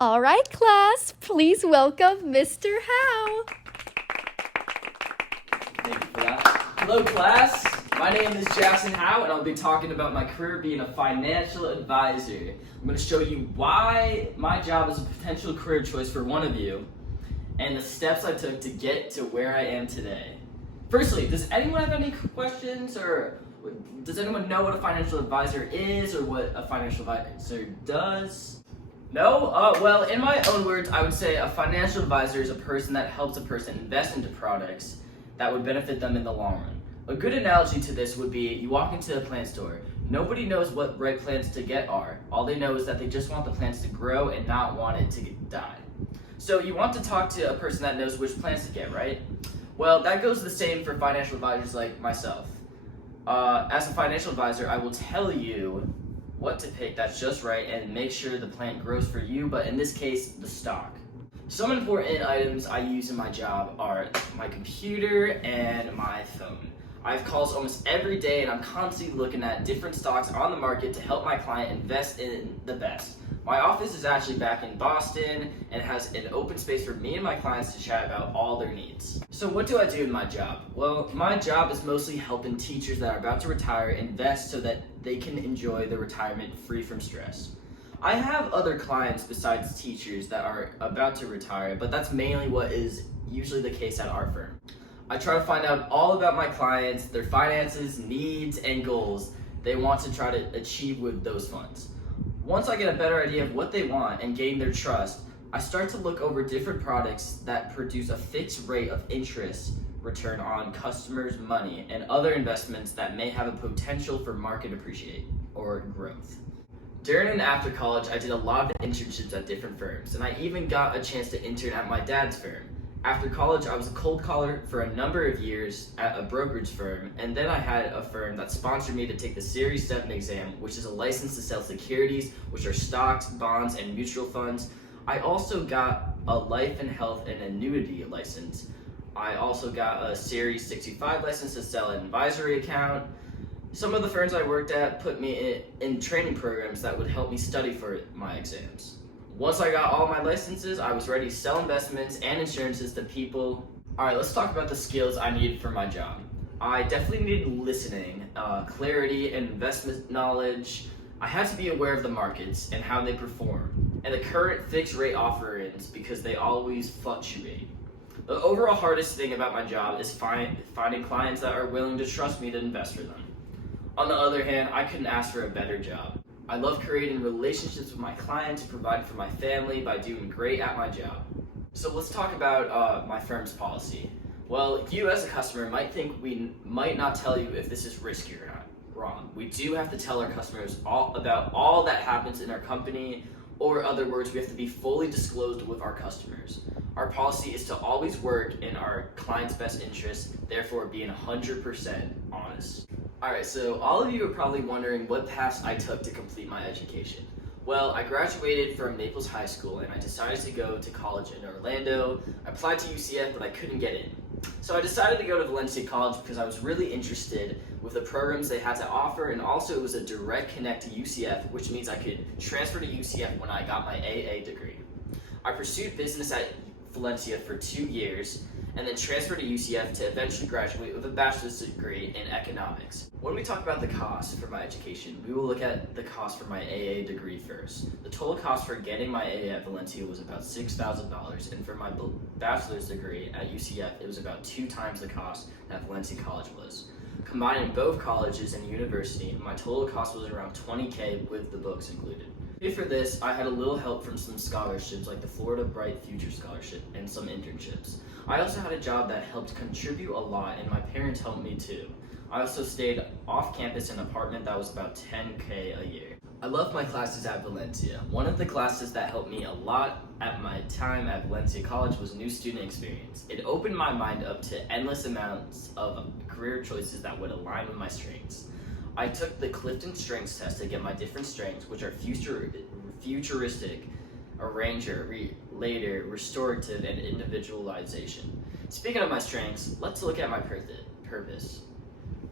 All right, class, please welcome Mr. Howe. Thank you for that. Hello, class. My name is Jackson Howe, and I'll be talking about my career being a financial advisor. I'm going to show you why my job is a potential career choice for one of you, and the steps I took to get to where I am today. Firstly, does anyone have any questions, or does anyone know what a financial advisor is, or what a financial advisor does? No? Well, in my own words, I would say a financial advisor is a person that helps a person invest into products that would benefit them in the long run. A good analogy to this would be you walk into a plant store. Nobody knows what right plants to get are. All they know is that they just want the plants to grow and not want it to die. So you want to talk to a person that knows which plants to get, right? Well, that goes the same for financial advisors like myself. As a financial advisor, I will tell you what to pick that's just right and make sure the plant grows for you, but in this case, the stock. Some important items I use in my job are my computer and my phone. I have calls almost every day, and I'm constantly looking at different stocks on the market to help my client invest in the best. My office is actually back in Boston and has an open space for me and my clients to chat about all their needs. So what do I do in my job? Well, my job is mostly helping teachers that are about to retire invest so that they can enjoy their retirement free from stress. I have other clients besides teachers that are about to retire, but that's mainly what is usually the case at our firm. I try to find out all about my clients, their finances, needs, and goals they want to try to achieve with those funds. Once I get a better idea of what they want and gain their trust, I start to look over different products that produce a fixed rate of interest return on customers' money and other investments that may have a potential for market appreciate or growth. During and after college, I did a lot of internships at different firms, and I even got a chance to intern at my dad's firm. After college, I was a cold caller for a number of years at a brokerage firm, and then I had a firm that sponsored me to take the Series 7 exam, which is a license to sell securities, which are stocks, bonds, and mutual funds. I also got a life and health and annuity license. I also got a Series 65 license to sell an advisory account. Some of the firms I worked at put me in training programs that would help me study for my exams. Once I got all my licenses, I was ready to sell investments and insurances to people. Alright, let's talk about the skills I needed for my job. I definitely needed listening, clarity, and investment knowledge. I had to be aware of the markets and how they perform, and the current fixed rate offerings because they always fluctuate. The overall hardest thing about my job is finding clients that are willing to trust me to invest for them. On the other hand, I couldn't ask for a better job. I love creating relationships with my clients and providing for my family by doing great at my job. So let's talk about my firm's policy. Well, you as a customer might think we might not tell you if this is risky or not. Wrong. We do have to tell our customers all about all that happens in our company, or in other words, we have to be fully disclosed with our customers. Our policy is to always work in our client's best interest, therefore being 100% honest. Alright, so all of you are probably wondering what paths I took to complete my education. Well, I graduated from Naples High School and I decided to go to college in Orlando. I applied to UCF, but I couldn't get in. So I decided to go to Valencia College because I was really interested with the programs they had to offer, and also it was a direct connect to UCF, which means I could transfer to UCF when I got my AA degree. I pursued business at Valencia for 2 years, and then transferred to UCF to eventually graduate with a bachelor's degree in economics. When we talk about the cost for my education, we will look at the cost for my AA degree first. The total cost for getting my AA at Valencia was about $6,000, and for my bachelor's degree at UCF, it was about 2 times the cost that Valencia College was. Combining both colleges and university, my total cost was around $20,000 with the books included. For this, I had a little help from some scholarships like the Florida Bright Future Scholarship and some internships. I also had a job that helped contribute a lot, and my parents helped me too. I also stayed off campus in an apartment that was about $10,000 a year. I loved my classes at Valencia. One of the classes that helped me a lot at my time at Valencia College was New Student Experience. It opened my mind up to endless amounts of career choices that would align with my strengths. I took the Clifton Strengths test to get my different strengths, which are futuristic, arranger, relator, restorative, and individualization. Speaking of my strengths, let's look at my purpose.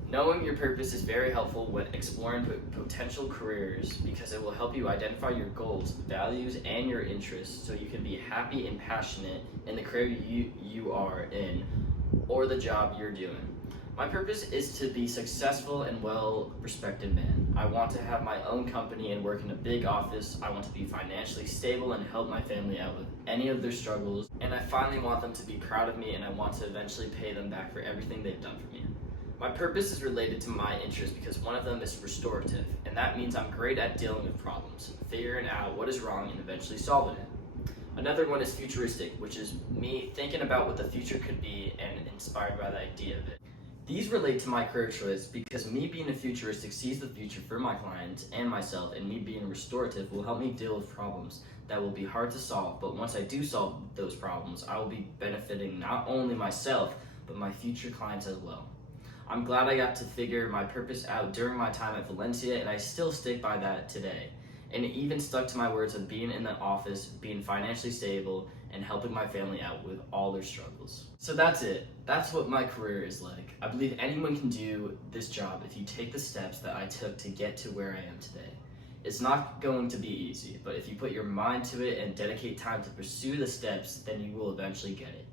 Knowing your purpose is very helpful when exploring potential careers because it will help you identify your goals, values, and your interests so you can be happy and passionate in the career you are in or the job you're doing. My purpose is to be successful and well-respected man. I want to have my own company and work in a big office. I want to be financially stable and help my family out with any of their struggles. And I finally want them to be proud of me, and I want to eventually pay them back for everything they've done for me. My purpose is related to my interests because one of them is restorative, and that means I'm great at dealing with problems, figuring out what is wrong and eventually solving it. Another one is futuristic, which is me thinking about what the future could be and inspired by the idea of it. These relate to my career choice because me being a futuristic sees the future for my clients and myself, and me being restorative will help me deal with problems that will be hard to solve, but once I do solve those problems, I will be benefiting not only myself, but my future clients as well. I'm glad I got to figure my purpose out during my time at Valencia, and I still stick by that today. And it even stuck to my words of being in the office, being financially stable, and helping my family out with all their struggles. So that's it. That's what my career is like. I believe anyone can do this job if you take the steps that I took to get to where I am today. It's not going to be easy, but if you put your mind to it and dedicate time to pursue the steps, then you will eventually get it.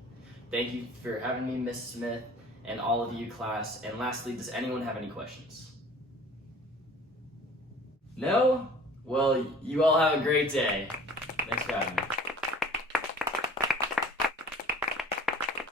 Thank you for having me, Miss Smith, and all of you, class. And lastly, does anyone have any questions? No? Well, you all have a great day. Thanks for having me.